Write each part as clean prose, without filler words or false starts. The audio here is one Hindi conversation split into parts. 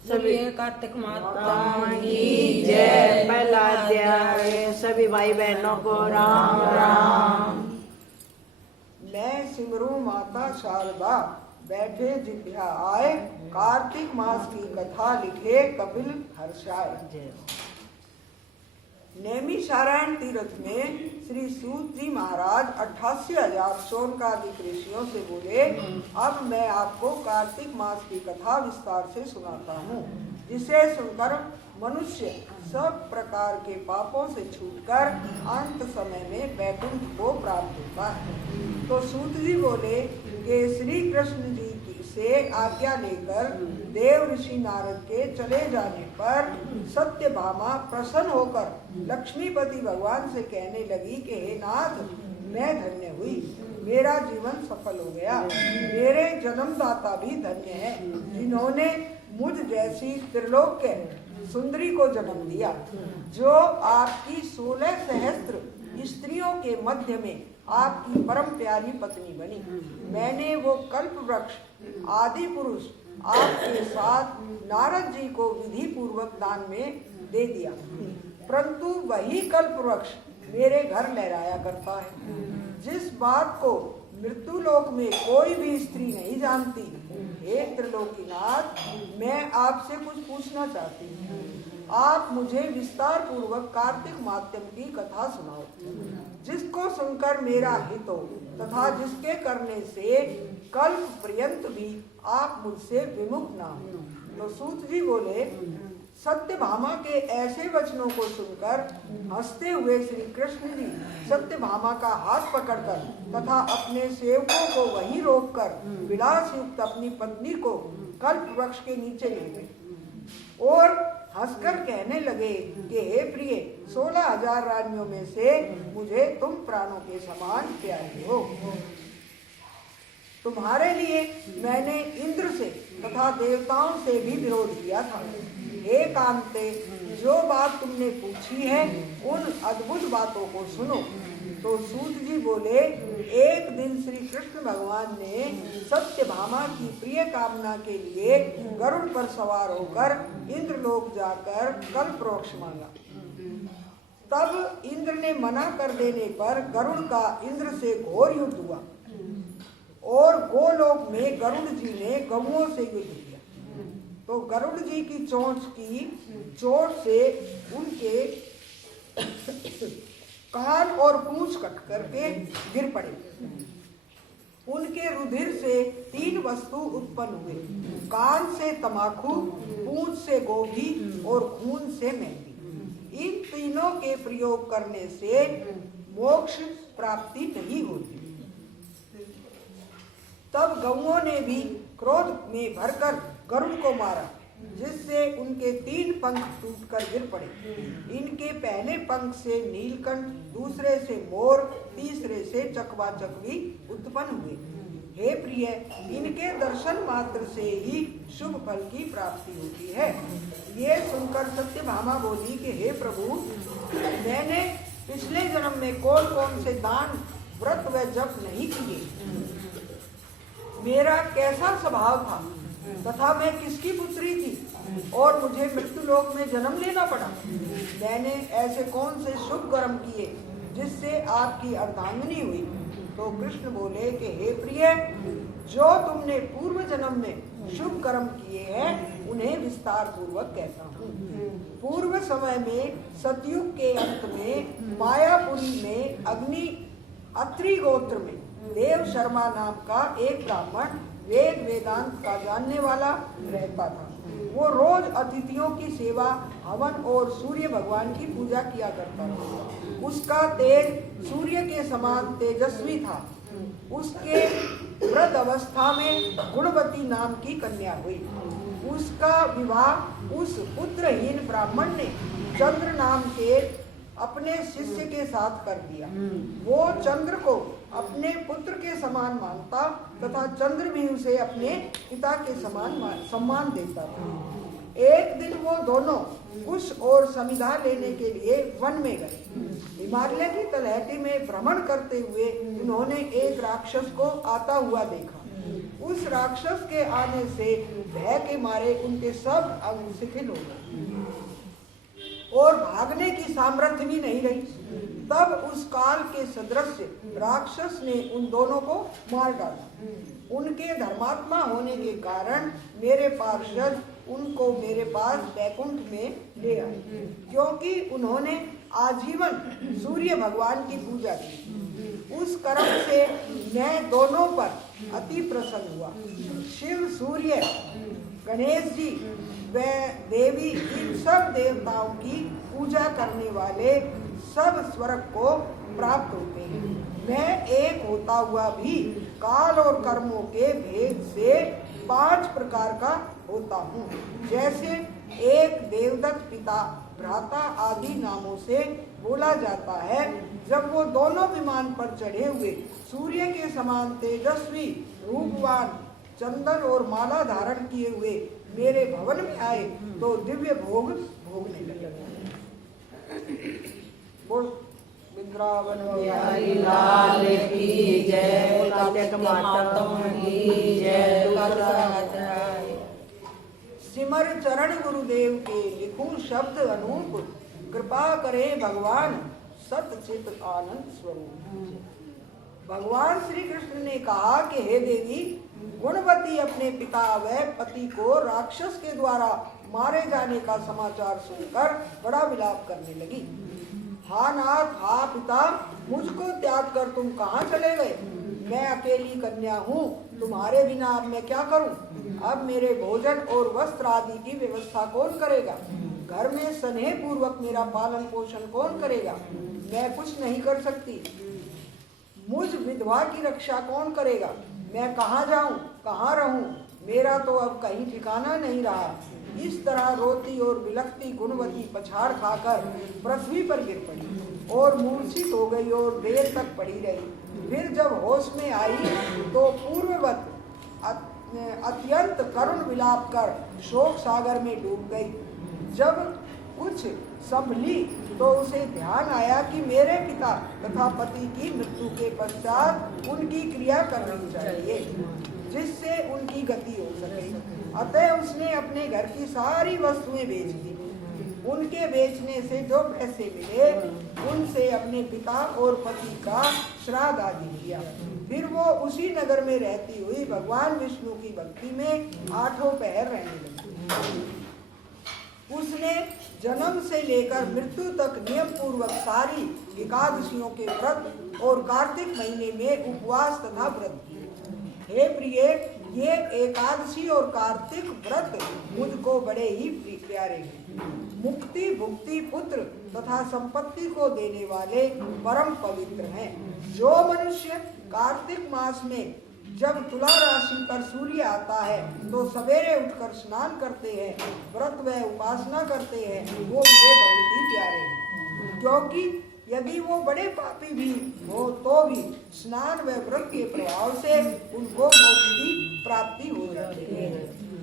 सभी कार्तिक माता की जय। पहला अध्याय। सभी भाई बहनों को राम राम। मैं सिमरू माता शारदा, बैठे जिभ्या आए, कार्तिक मास की कथा लिखे कपिल हर्षाय। नैमिषारण्य तीर्थ में श्री सूत जी महाराज 88,000 शौनकादिक ऋषियों से बोले, अब मैं आपको कार्तिक मास की कथा विस्तार से सुनाता हूँ, जिसे सुनकर मनुष्य सब प्रकार के पापों से छूटकर अंत समय में वैकुंठ को प्राप्त होता है। तो सूत जी बोले कि श्री कृष्ण जी से आज्ञा लेकर देव ऋषि नारद के चले जाने पर सत्यभामा प्रसन्न होकर लक्ष्मीपति भगवान से कहने लगी कि हे नाथ, मैं धन्य हुई, मेरा जीवन सफल हो गया। मेरे जन्मदाता भी धन्य है, जिन्होंने मुझ जैसी त्रिलोक्य सुंदरी को जन्म दिया, जो आपकी 16 सहस्त्र स्त्रियों के मध्य में आपकी परम प्यारी पत्नी बनी। मैंने वो कल्प वृक्ष आदि पुरुष आपके साथ नारद जी को विधि पूर्वक दान में दे दिया, परंतु वही कल्प वृक्ष मेरे घर लहराया करता है, जिस बात को मृत्यु लोक में कोई भी स्त्री नहीं जानती। हे त्रिलोकीनाथ, मैं आपसे कुछ पूछना चाहती हूँ। आप मुझे विस्तार पूर्वक कार्तिक मात्यम की कथा सुनाओ, जिसको सुनकर मेरा हित हो तथा जिसके करने से कल्प पर्यंत भी आप मुझसे विमुख ना हो। तो सूत जी बोले, सत्यभामा के ऐसे वचनों को सुनकर हंसते हुए श्री कृष्ण जी सत्यभामा का हाथ पकड़कर तथा अपने सेवकों को वहीं रोककर विलास युक्त अपनी पत्नी को कल्प वृक्ष के नीचे ले गए और हंसकर कहने लगे कि हे प्रिय, 16,000 रानियों में से मुझे तुम प्राणों के समान प्यारी हो। तुम्हारे लिए मैंने इंद्र से तथा देवताओं से भी विरोध किया था। हे कांते, जो बात तुमने पूछी है उन अद्भुत बातों को सुनो। तो सूत जी बोले, एक दिन श्री कृष्ण भगवान ने सत्यभामा की प्रिय कामना के लिए गरुड़ पर सवार होकर इंद्रलोक जाकर कल्प वृक्ष मांगा। तब इंद्र ने मना कर देने पर गरुड़ का इंद्र से घोर युद्ध हुआ और गोलोक में गरुड़ जी ने गौओं से युद्ध किया। तो गरुड़ जी की चोट से उनके कान और पूंछ कट करके गिर पड़े। उनके रुधिर से 3 वस्तु उत्पन्न हुए, कान से तमाकू, पूंछ से गोभी और खून से मेहंदी। इन तीनों के प्रयोग करने से मोक्ष प्राप्ति नहीं होती। तब गौओं ने भी क्रोध में भरकर गरुड़ को मारा, जिससे उनके 3 पंख टूटकर गिर पड़े। इनके पहले पंख से नीलकंठ, दूसरे से मोर, तीसरे से चकवा चकवी उत्पन्न हुए। हे प्रिय, इनके दर्शन मात्र से ही शुभ फल की प्राप्ति होती है। ये सुनकर सत्यभामा बोली कि हे प्रभु, मैंने पिछले जन्म में कौन कौन से दान, व्रत व जप नहीं किए, मेरा कैसा स्वभाव था तथा मैं किसकी पुत्री थी और मुझे मृत्यु लोक में जन्म लेना पड़ा। मैंने ऐसे कौन से शुभ कर्म किए जिससे आपकी अर्धांगिनी हुई। तो कृष्ण बोले कि हे प्रिय, जो तुमने पूर्व जन्म में शुभ कर्म किए हैं उन्हें विस्तार पूर्वक कहता हूँ। पूर्व समय में सतयुग के अंत में मायापुरी में अत्रि गोत्र में देव शर्मा नाम का एक ब्राह्मण वेद वेदांत का जानने वाला रहता था। वो रोज अतिथियों की सेवा, हवन और सूर्य भगवान की पूजा किया करता था। उसका तेज सूर्य के समान तेजस्वी था। उसके वृद्ध अवस्था में गुणवती नाम की कन्या हुई। उसका विवाह उस पुत्रहीन ब्राह्मण ने चंद्र नाम के अपने शिष्य के साथ कर दिया। वो चंद्र को अपने पुत्र के समान मानता तथा चंद्र भी उसे अपने पिता के समान सम्मान देता था। एक दिन वो दोनों कुश और समिधा लेने के लिए वन में गए। हिमालय की तलहटी में भ्रमण करते हुए उन्होंने एक राक्षस को आता हुआ देखा। उस राक्षस के आने से भय के मारे उनके सब अंग शिथिल हो गए और भागने की सामर्थ्य भी नहीं रही। तब उस काल के सदृश राक्षस ने उन दोनों को मार डाला। उनके धर्मात्मा होने के कारण मेरे पार्षद उनको मेरे पास बैकुंठ में ले आए, क्योंकि उन्होंने आजीवन सूर्य भगवान की पूजा की। उस कर्म से मैं दोनों पर अति प्रसन्न हुआ। शिव, सूर्य, गणेश जी व देवी, इन सब देवताओं की पूजा करने वाले सब स्वर्ग को प्राप्त होते हैं। मैं एक होता हुआ भी काल और कर्मों के भेद से 5 प्रकार का होता हूँ। जैसे एक देवदत्त, पिता, भ्राता आदि नामों से बोला जाता है। जब वो दोनों विमान पर चढ़े हुए सूर्य के समान तेजस्वी, रूपवान, चंदन और माला धारण किए हुए मेरे भवन में आए तो दिव्य भोग भोगने लगे। बोल वृंदावन बिहारी लाल की जय, कालिक माता की जय। सिमर चरण गुरुदेव के लिखूं शब्द अनूप, कृपा करे भगवान सतचित आनंद स्वरूप। भगवान श्री कृष्ण ने कहा कि हे देवी, गुणवती अपने पिता व पति को राक्षस के द्वारा मारे जाने का समाचार सुनकर बड़ा विलाप करने लगी। हा नाथ, हा पिता, मुझको त्याग कर तुम कहाँ चले गए? मैं अकेली कन्या हूँ, तुम्हारे बिना अब मैं क्या करूँ? अब मेरे भोजन और वस्त्र आदि की व्यवस्था कौन करेगा? घर में स्नेह पूर्वक मेरा पालन पोषण कौन करेगा? मैं कुछ नहीं कर सकती। मुझ विधवा की रक्षा कौन करेगा? मैं कहाँ जाऊँ, कहाँ रहूँ? मेरा तो अब कहीं ठिकाना नहीं रहा। इस तरह रोती और बिलखती गुणवती पछाड़ खाकर पृथ्वी पर गिर पड़ी और मूर्छित हो गई और देर तक पड़ी रही। फिर जब होश में आई तो पूर्ववत अत्यंत करुण विलाप कर शोक सागर में डूब गई। जब कुछ संभली तो उसे ध्यान आया कि मेरे पिता तथा पति की मृत्यु के पश्चात उनकी क्रिया करनी चाहिए जिससे उनकी गति हो सके। अतः उसने अपने घर की सारी वस्तुएं बेच दी। उनके बेचने से जो पैसे मिले उनसे अपने पिता और पति का श्राद्ध आदि किया। फिर वो उसी नगर में रहती हुई भगवान विष्णु की भक्ति में 8 पहर रहने लगी। उसने जन्म से लेकर मृत्यु तक नियम पूर्वक सारी एकादशियों के व्रत और कार्तिक महीने में उपवास तथा व्रत किए। हे प्रिय, ये एकादशी और कार्तिक व्रत मुझको बड़े ही प्यारे हैं। मुक्ति, भुक्ति, पुत्र तथा संपत्ति को देने वाले परम पवित्र हैं। जो मनुष्य कार्तिक मास में जब तुला राशि पर सूर्य आता है तो सवेरे उठकर स्नान करते हैं, व्रत व उपासना करते हैं, वो मुझे बहुत ही प्यारे हैं। क्योंकि यदि वो बड़े पापी भी हो तो भी स्नान व व्रत के प्रभाव से उनको मोक्ष की प्राप्ति हो जाती है।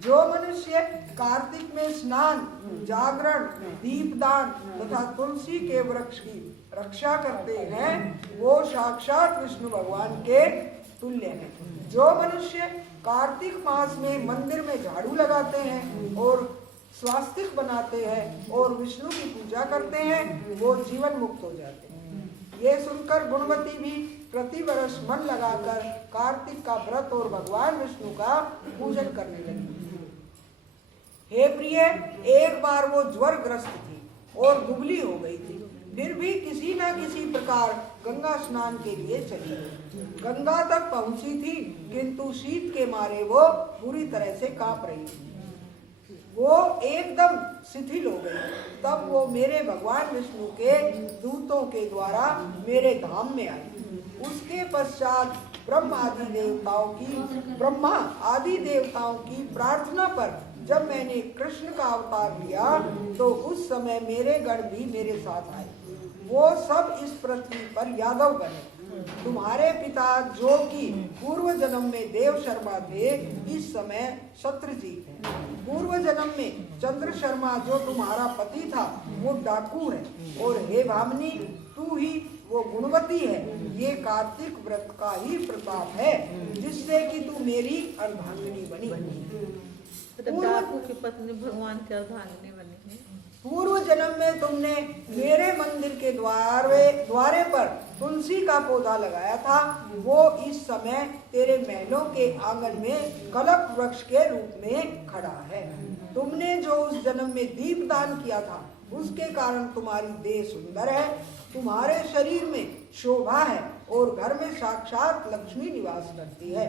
जो मनुष्य कार्तिक में स्नान, जागरण, दीपदान तथा तुलसी के वृक्ष की रक्षा करते हैं वो साक्षात विष्णु भगवान के तुल्य है। जो मनुष्य कार्तिक मास में मंदिर में झाड़ू लगाते हैं और स्वास्तिक बनाते हैं और विष्णु की पूजा करते हैं वो जीवन मुक्त हो जाते हैं। ये सुनकर गुणवती भी प्रति वर्ष मन लगाकर कार्तिक का व्रत और भगवान विष्णु का पूजन करने लगी। हे प्रिय, एक बार वो ज्वर ग्रस्त थी और दुबली हो गई थी, फिर भी किसी न किसी प्रकार गंगा स्नान के लिए चली गई। गंगा तक पहुंची थी किंतु शीत के मारे वो पूरी तरह से कांप रही थी। वो एकदम शिथिल हो गई। तब वो मेरे भगवान विष्णु के दूतों के द्वारा मेरे धाम में आई। उसके पश्चात ब्रह्मा आदि देवताओं की प्रार्थना पर जब मैंने कृष्ण का अवतार लिया तो उस समय मेरे गण भी मेरे साथ आए। वो सब इस पृथ्वी पर यादव बने। तुम्हारे पिता जो कि पूर्व जन्म में देव शर्मा थे, इस समय शत्रुजीत हैं। पूर्व जन्म में चंद्र शर्मा जो तुम्हारा पति था वो डाकू है। और हे भामिनी, तू ही वो गुणवती है। ये कार्तिक व्रत का ही प्रताप है जिससे कि तू मेरी अर्धांगिनी बनी। डाकू की पत्नी भगवान की अर्धांगिनी बनी है। पूर्व जन्म में तुमने मेरे मंदिर के द्वारे पर तुलसी का पौधा लगाया था, वो इस समय तेरे महलों के आंगन में कल्प वृक्ष के रूप में खड़ा है। तुमने जो उस जन्म में दीप दान किया था, उसके कारण तुम्हारी देह सुंदर है, तुम्हारे शरीर में शोभा है और घर में साक्षात लक्ष्मी निवास करती है।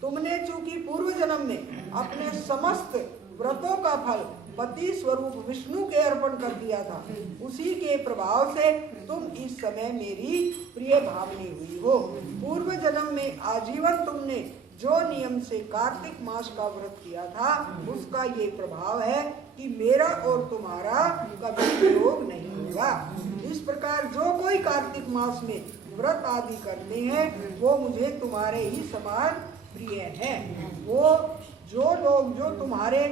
तुमने चूंकि पूर्व जन्म में अपने समस्त व्रतों का फल पति स्वरूप विष्णु के अर्पण कर दिया था, उसी के प्रभाव से तुम इस समय मेरी प्रिय भावनी हुई हो। पूर्व जन्म में आजीवन तुमने जो नियम से कार्तिक मास का व्रत किया था, उसका ये प्रभाव है कि मेरा और तुम्हारा कभी वियोग नहीं होगा। इस प्रकार जो कोई कार्तिक मास में व्रत आदि करते हैं, वो मुझे तुम्हारे ही समान प्रिय हैं। वो जो लोग जो तुम्हारे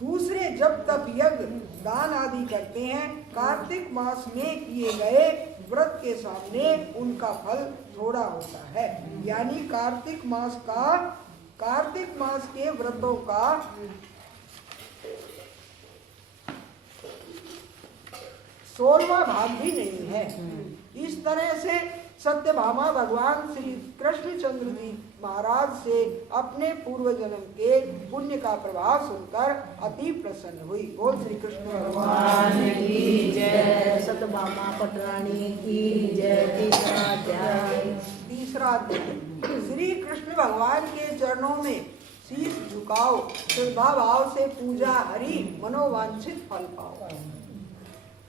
दूसरे जब तक यज्ञ दान आदि करते हैं, कार्तिक मास में किए गए व्रत के सामने उनका फल थोड़ा होता है। यानी कार्तिक मास के व्रतों का 16वां भाग भी नहीं है। इस तरह से सत्यभामा भगवान श्री कृष्णचंद्र जी महाराज से अपने पूर्व जन्म के पुण्य का प्रभाव सुनकर अति प्रसन्न हुई। बोल श्री कृष्ण भगवान की जय। सत्यभामा पटरानी की जय। तीसरा अध्याय। श्री कृष्ण भगवान के चरणों में शीश झुकाओ, श्रद्धा भाव से पूजा हरि मनोवांछित फल पाओ।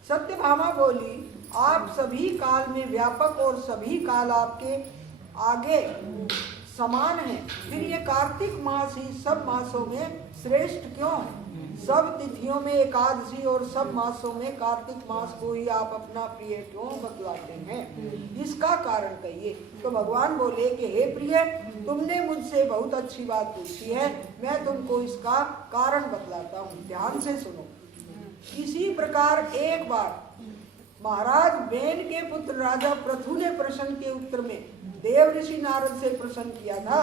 सत्यभामा बोली, आप सभी काल में व्यापक और सभी काल आपके आगे समान हैं, फिर ये कार्तिक मास ही सब मासों में श्रेष्ठ क्यों है? सब तिथियों में एकादशी और सब मासों में कार्तिक मास को ही आप अपना प्रिय क्यों बतलाते हैं? इसका कारण कहिए। तो भगवान बोले कि हे प्रिय, तुमने मुझसे बहुत अच्छी बात पूछी है, मैं तुमको इसका कारण बतलाता हूँ, ध्यान से सुनो। इसी प्रकार एक बार महाराज बेन के पुत्र राजा पृथु ने प्रश्न के उत्तर में देव ऋषि नारद से प्रश्न किया था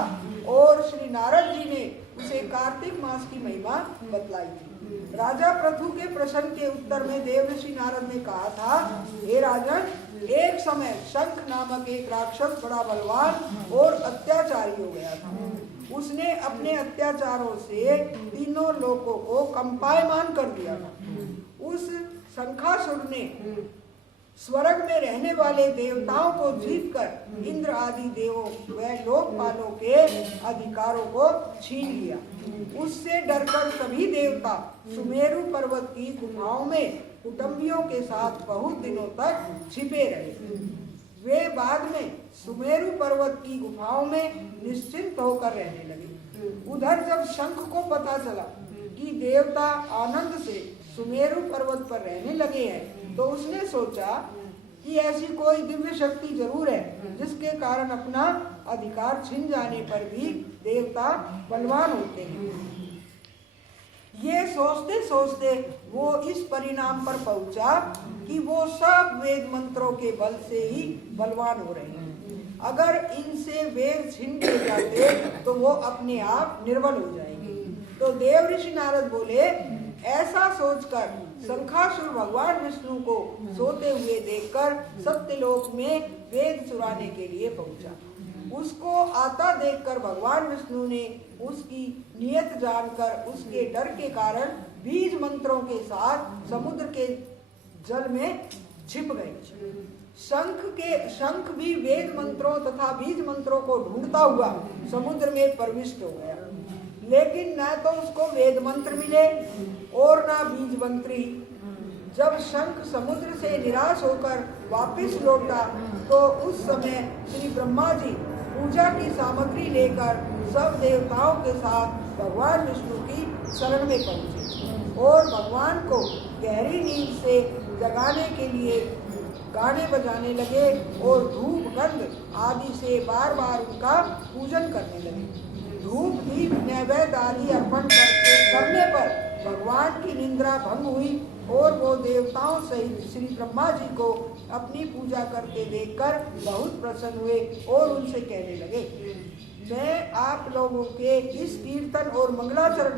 और श्री नारद जी ने उसे कार्तिक मास की महिमा बतलाई थी। राजा पृथु के प्रश्न के उत्तर में देव ऋषि नारद ने कहा था, हे राजन, एक समय शंख नामक एक राक्षस बड़ा बलवान और अत्याचारी हो गया था। उसने अपने अत्याचारों से तीनों लोगों को कंपायमान कर दिया था। उस शंखासुर ने स्वर्ग में रहने वाले देवताओं को जीतकर इंद्र आदि देवों व लोकपालों के अधिकारों को छीन लिया। उससे डरकर सभी देवता सुमेरु पर्वत की गुफाओं में कुटुंबियों के साथ बहुत दिनों तक छिपे रहे। वे बाद में सुमेरु पर्वत की गुफाओं में निश्चिंत होकर रहने लगे। उधर जब शंख को पता चला कि देवता आनंद से सुमेरु पर्वत पर रहने लगे हैं, तो उसने सोचा कि ऐसी कोई दिव्य शक्ति जरूर है जिसके कारण अपना अधिकार छिन जाने पर भी देवता बलवान होते हैं। ये सोचते सोचते वो इस परिणाम पर पहुंचा कि वो सब वेद मंत्रों के बल से ही बलवान हो रहे हैं। अगर इनसे वेद छिन के जाते तो वो अपने आप निर्बल हो जाएंगे। तो देव ऋषि नारद बोले, ऐसा सोचकर शंखासुर भगवान विष्णु को सोते हुए देखकर सत्यलोक में वेद चुराने के लिए पहुंचा। उसको आता देखकर भगवान विष्णु ने उसकी नियत जानकर उसके डर के कारण बीज मंत्रों के साथ समुद्र के जल में छिप गए। शंख भी वेद मंत्रों तथा बीज मंत्रों को ढूंढता हुआ समुद्र में प्रविष्ट हो गया, लेकिन न तो उसको वेद मंत्र मिले और न बीज मंत्री। जब शंख समुद्र से निराश होकर वापस लौटा तो उस समय श्री ब्रह्मा जी पूजा की सामग्री लेकर सब देवताओं के साथ भगवान विष्णु की शरण में पहुंचे और भगवान को गहरी नींद से जगाने के लिए गाने बजाने लगे और धूप गंध आदि से बार बार उनका पूजन करने लगे। धूप दीप नैवेद्य आदि अर्पण करने पर भगवान की निंद्रा भंग हुई और वो देवताओं सहित श्री ब्रह्मा जी को अपनी पूजा करते देखकर बहुत प्रसन्न हुए और उनसे कहने लगे, मैं आप लोगों के इस कीर्तन और मंगलाचरण